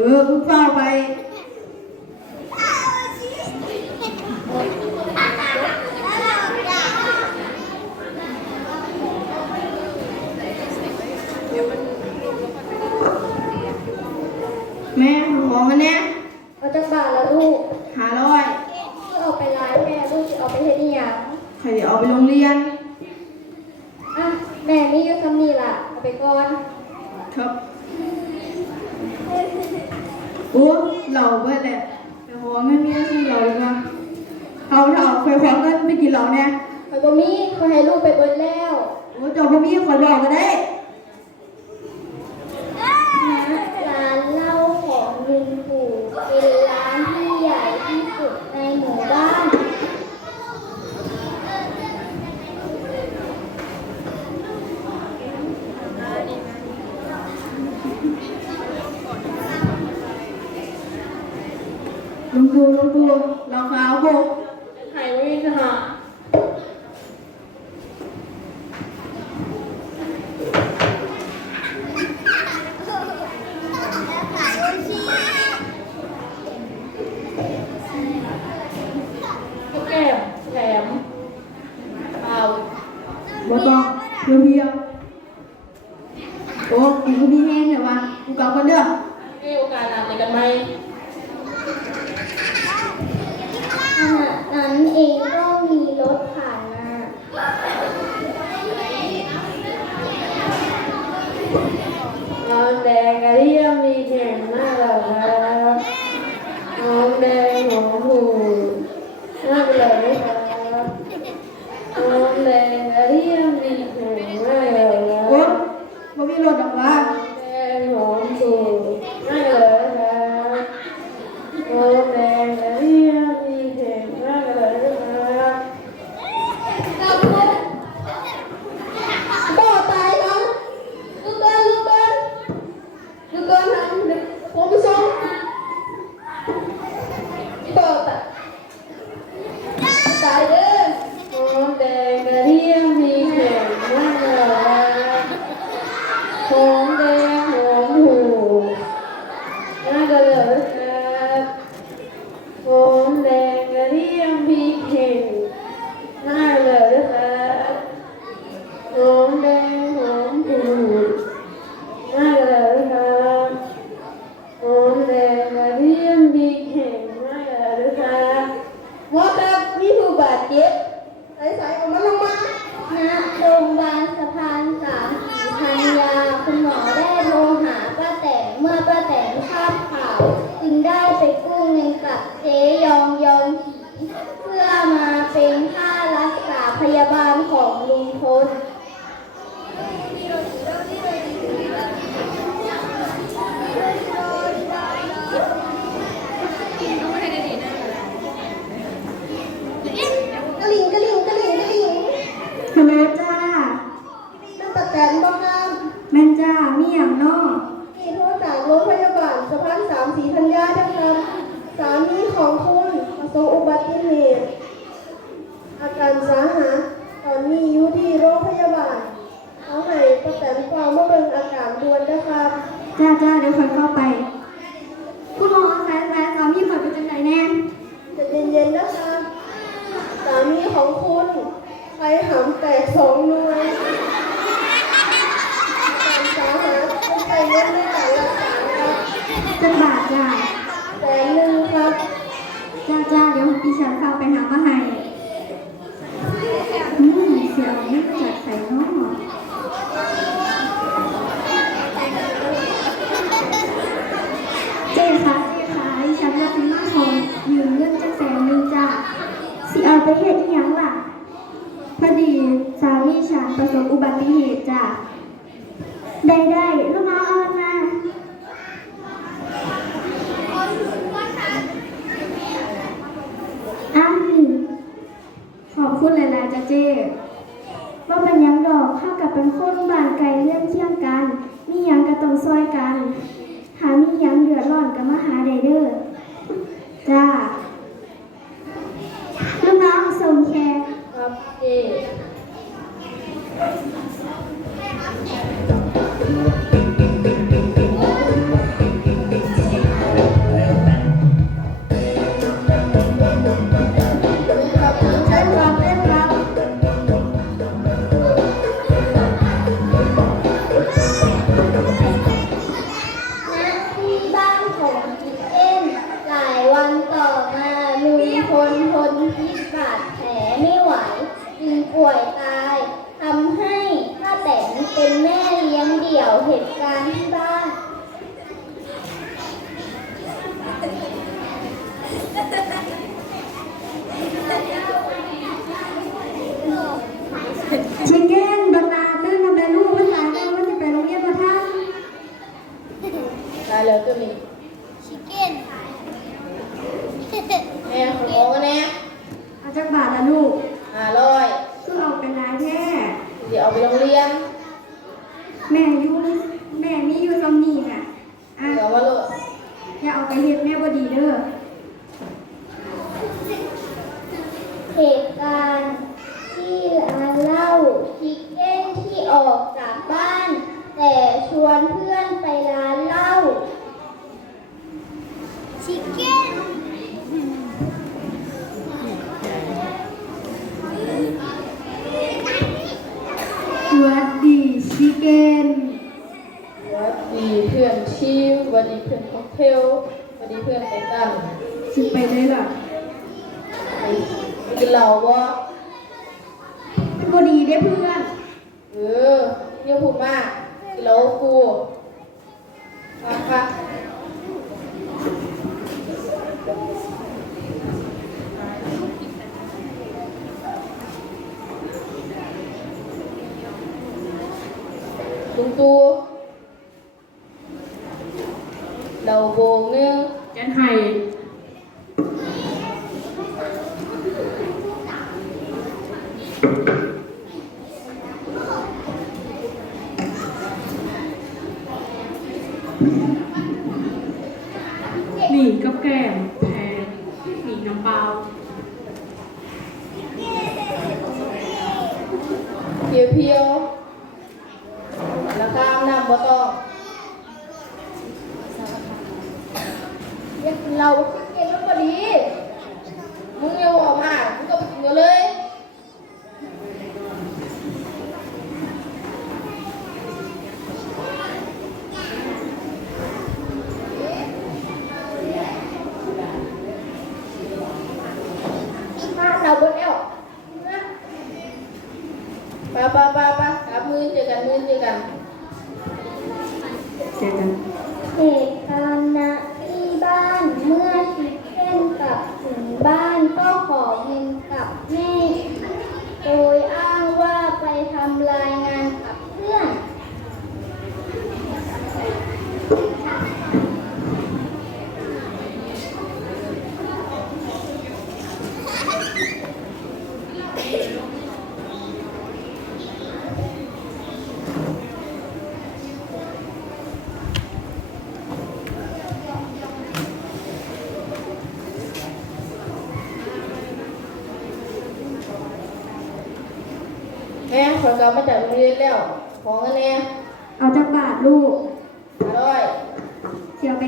เออคุณเฝ้าไปแม่ขมอกันเนี่ยเอาจังบาทละลูกหาร้อยลูกเอาไปร้านแม่ลูกจะเอาไปเฮ็ดอีหยังใครจะเอาไปโรงเรียน อะแม่ไม่อยู่คำนี้ล่ะเอาไปก่อนครับ อ้เราเพื่อแหละไปขอเงินเมียซื้อเราดีกว่เขาเราเคยขอเงินไปกินเราเนี่ยข่อบ่มีข่อให้ลูกไปเบิดแล้ว โอ้เจ้าพ่มีข่อบอกก็ได้ บ่ต้องเพียวพียโอ้กูมีแห้งเนี่ยวะกูเกัากันเด้อมีโอกาสอะไรกันไหม Amen. ลิงกระลิงกระลิงกระลิง ได้ 尾巴 อดีเด้อเหตุการณ์ที่ร้านเหล้าชิคเก้นที่ออกจากบ้าน แต่ชวนเพื่อนไปร้านเหล้าชิคเก้นสวัสดีชิคเก้นวัสดีเพื่อนชิววัสดีเพื่อนท็อกเทล พื่อนไปกันสิไปได้ล่ะกินเหล้าบ่เป็นบ่ดีเด้เพื่อน เออเยี่ยพูดมากกินเหล้ากูมาค่ะตุ้งตัว appeal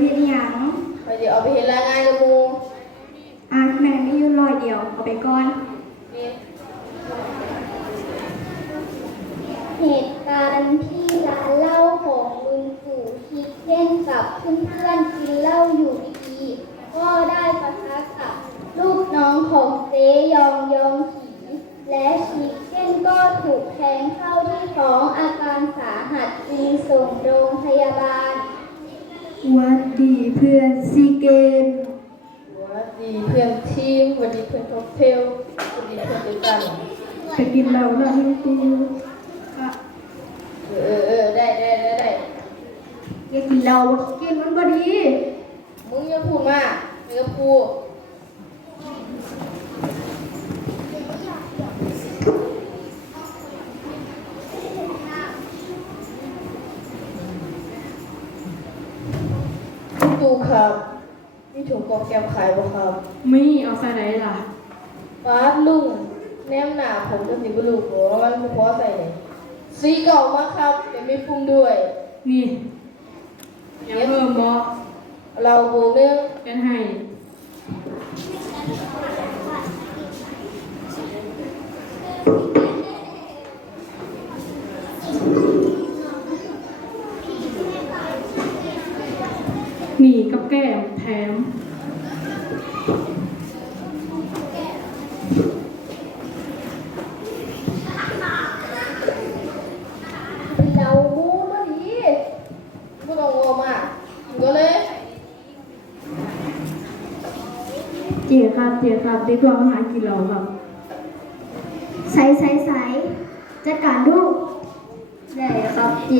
เฮ็นยังเดี๋ยวเอาไปเห็นรายงานเลยหมูอะแม่ไม่ยุ่นลอยเดียวเอาไปก่อนเหตุการณ์ที่ร้านเหล้าของลุงสู่คิดเล่นกับเพื่อนๆกินเหล้าอยู่ดีก็ได้ประทะกับลูกน้องของเจยองยองขีและคิดเล่นก็ถูกแทงเข้าที่ท้องอาการสาหัสจึงส่งโรงพยาบาล วัดดีเพื่อนซีเกมสวัสดีเพื่อนทีมสวัสดีเพื่อนท็อปเทลสวัสดีเพื่อนด้วยกันไปกินเหล้าแล้วลุงตู่เออเออเออได้ได้ได้ได้อย่ากินเหล้ากินมันบ่ดี มึงอย่าพูดมากเดี๋ยวกูคุณตู่ ครับมีถุงกรอบแกมขายบ่ครับมีเอาใส่ไหนล่ะฟ้าลุงแนมหนาผมก็สิบลูกหัวมันเฉพาะใส่ไหนสีเก่ามากครับแต่ไม่ปรุงด้วย นี่ยังเพิ่มบ่เราโบเนื้อเป็นให้นี่กับแก้มแถม เราบูมาดีไม่ต้องงอมากกินก็เลย เจียครับเจียครับดี กว่ามาหากินเราครับใสใสใสจัดการดูได้ครับเจ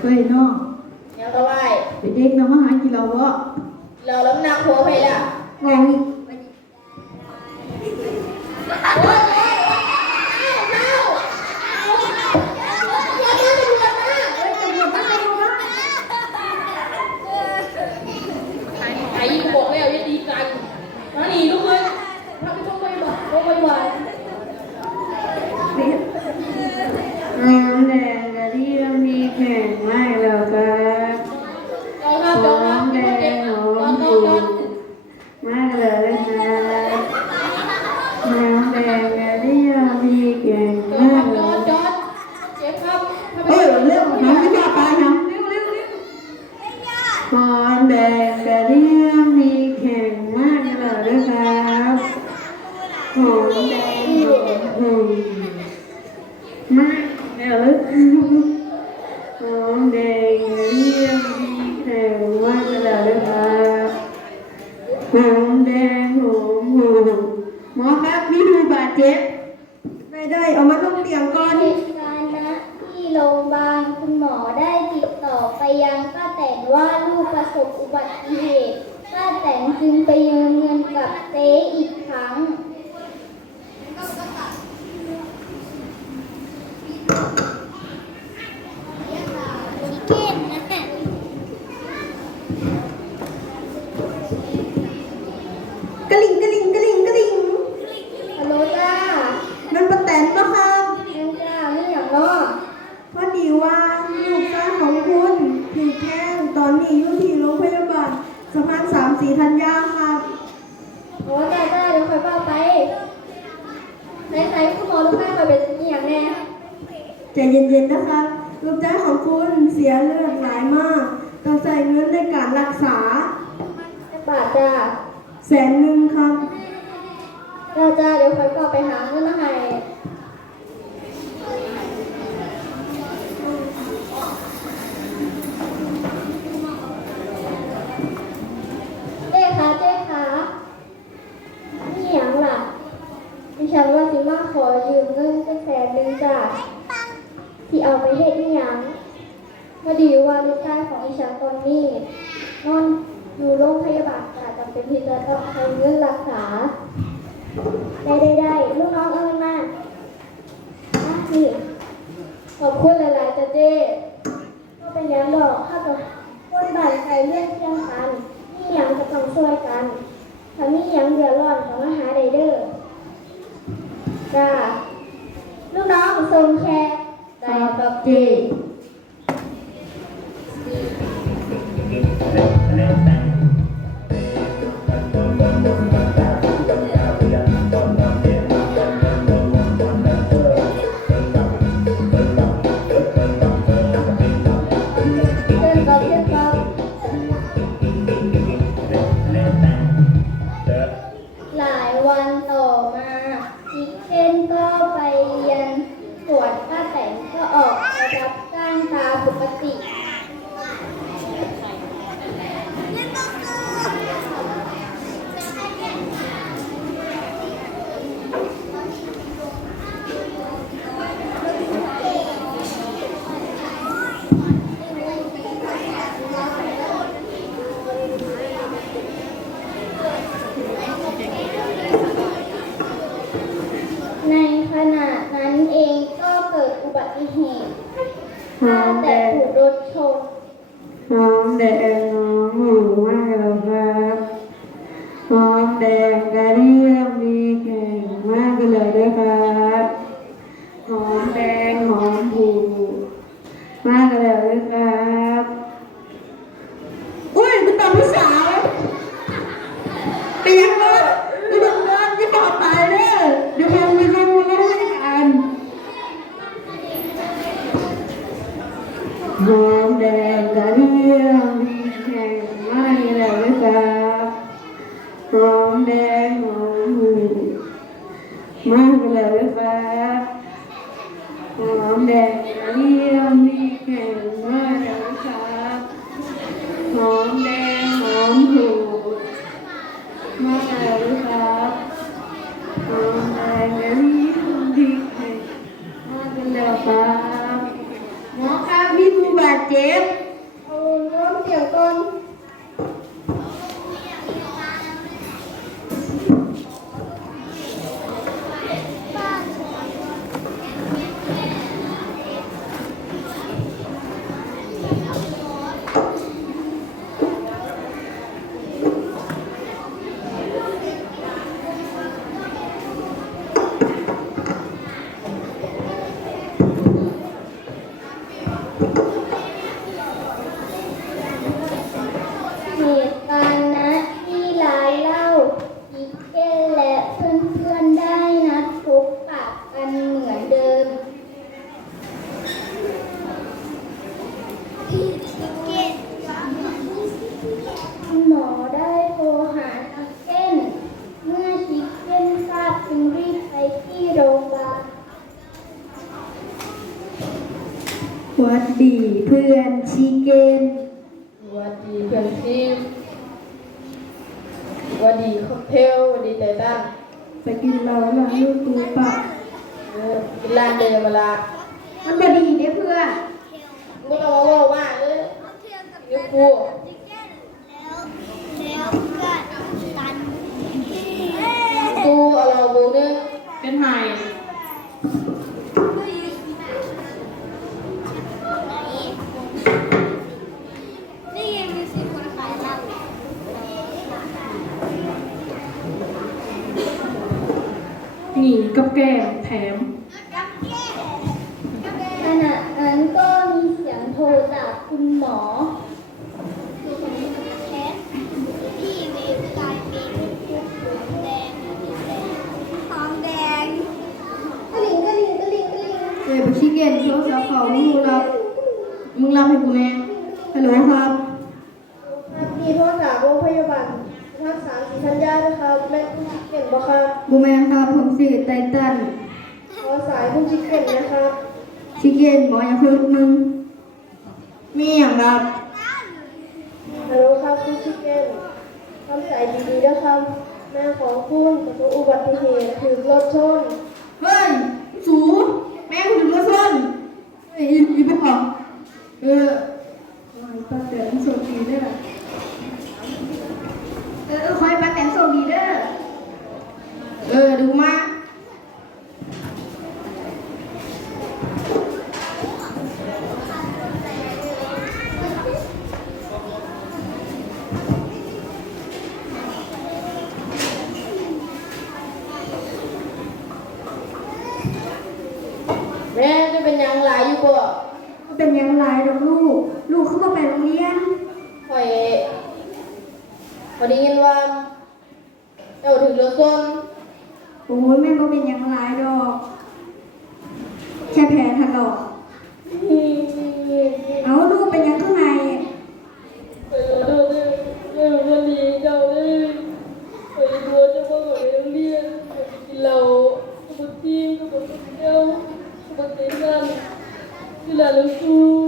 เฮ้ยน้องยังระบายเด็กๆน้องมาหากินเราบ่เราแล้วมันนักหัวไปละงงอีก ไอ้บอกแล้วอย่าตีกันมาหนีลูกเลยพาไปช่องไปบ่โรงพยาบาล น้ำแดงกะทิมีแข็งมากแล้วครับ จองครับจองครับ น้ำแด เก็บ งห จ อ อง ม จ อ อง ยู่ จอง มากเลยครับน้ำแดงกะทิมีแข็ง จอง มา ครั ก บจ เล อง ย จองเจ็บครับ เฮ้ยเรื่องน้ำไม่ยาปลาน้ำ เร็วเร็วเร็ว หอมแดงกะทิมีแข็งมากเลยครับหอมแดงหอมหอมมากเลยหอมแดงกะทิมีแข็งมากเลยครับหอมแดงหอมหอมหมอครับมีดูบาดเจ็บ ไม่ได้เอามาลงเตียงก่อน เหตุการณ์นะที่โรงพยาบาลคุณหมอได้ติดต่อไปยังป้าแตนว่าลูกประส บัติเหตุป้าแตนจึงไปยืมเงินกับเต๊อีกครั้ง กระลิงกระลิงกระลิงกระลิง ฮัลโหลจ้า มันประแตนปะครับ แม่จ้าไม่อย่างเนาะ พอดีว่าลูกชายของคุณถูกแทงตอนนี้อยู่ที่โรงพยาบาลสะพานสามสีธัญญาครับ โอ้จ้าจ้าเดี๋ยวคอยเป้าไปไหนไหนคุณหมอลูกแม่คอยเป็นอหย่างแน่ ใจเย็นๆนะครับ ลูกชายของคุณเสียเลือดหลายมากต้องใส่เงินในการรักษาแม่บาทจ้าแสนหนึ่งครับจ้าจ้าเดี๋ยวคอยเป้าไปหาเงินมาให้เจ๊คะเจ๊คะนี่หยังล่ะดิฉันว่าสิมาขอยืมเงินเป็นแสนหนึ่งจ้า ที่เอาไปเฮ็ดนี่ยังพอดีว่าลูกชายของดิฉันตอนนี้นอนอยู่โรงพยาบาลจ้าจำเป็นที่จะต้องใช้เงินรักษา ได้ได้ได้ลูกน้องเอาเงินมาอะนี่ขอบคุณหลายๆจ้าเจ๊ก็เป็นยังดอกถ้ากับคนบ้านใครเรื่องเที่ยงกันนี่ยังจะต้องช่วยกันถ้ามียังเดือดร้อนก็มาหาไดเดอร์จ้าลูกน้องส่งแชร์ Thank you. หอมแดแต่งถูกรถชนหอมแดงหอมหมูมากเลยครับหอมแดงกระเทียมมีแข็งมากเลยด้วยครับหอมแดงหอมหมูมากเลยด้วยครับอุ้ยคุณตาผู้สาวเตียงเลยนี่มันเดินที่ต่อไปเลยเดี๋ยวผมมีคนมาเล่าให้กัน หอมแดงกระเทียมมีแข็งไม่แล้วนะครับหอมแดงหอมหู มากเลยนะครับหอมแดงกระเทียมมีแข็งมากแล้วนะครับหอมแดงหอมหูมากแล้วนะครับหอมแดงกระเทียมมีแข็งมากแล้วครับ หมอครับมีผู้บาดเจ็บ เอาน้ำเสียงก่อน เหตุการณ์นะที่ร้านเหล้าชิคเก้นและเพื่อนๆได้นัดพบปะกันเหมือนเดิม คุณหมอได้โทรหาชิคเก้น เมื่อชิคเก้นทราบจึงรีบไปที่โรงพยาบาล หวัดดี เพื่อนชิเกนสวัสดีเพื่อนทีมสวัสดีค็อกเทลสวัสดีไททันไปกินเหล้าแล้วลูกตูปะเออกินร้านเดิมมาละมันบดีเด้อเพื่อนกูต้องมาว่าว่าเลยยกกูกูเอาเราโบนึงเป็นไห้ นี่ยังมีสิคนขายเหล้า หนีกับแก้มแถม ขณะนั้นก็มีเสียงโทรจากคุณหมอหอมแดงกระลิงกระลิงกระลิงกระลิงเอ้ยไปชิเกนโทรศัพท์เขามึงดูรับ มึงรับให้กูแน่ฮัลโหลครับมีโทษจากโรงพยาบาลรักษาสีสัญญานะครับแม่คุณชิคเก้น บอกครับบูแมนครับผมชื่อไตตันขอสายคุณชิคเก้นนะครับ ชิเกนหมออย่างพึ่งมึงมีอย่างครับฮัลโหลครับคุณชิคเก้นทำสายดีๆนะครับแม่ของคุณประสบอุบัติเหตุถูกรถชนเฮ้ยสูแม่กูถึงมาส้นเฮ้ยอีพวกเขาเออโอ้ยป้าแตนโชคดีเด้อเออเออคอยป้ เดือดร้นโอ้ยแม่ก็เป็นยังางายดอก แค่แพ้ทันดอก เอาลูกเป็นยังข้างในเราเนี่ยไปกติงานเวลาเราสู้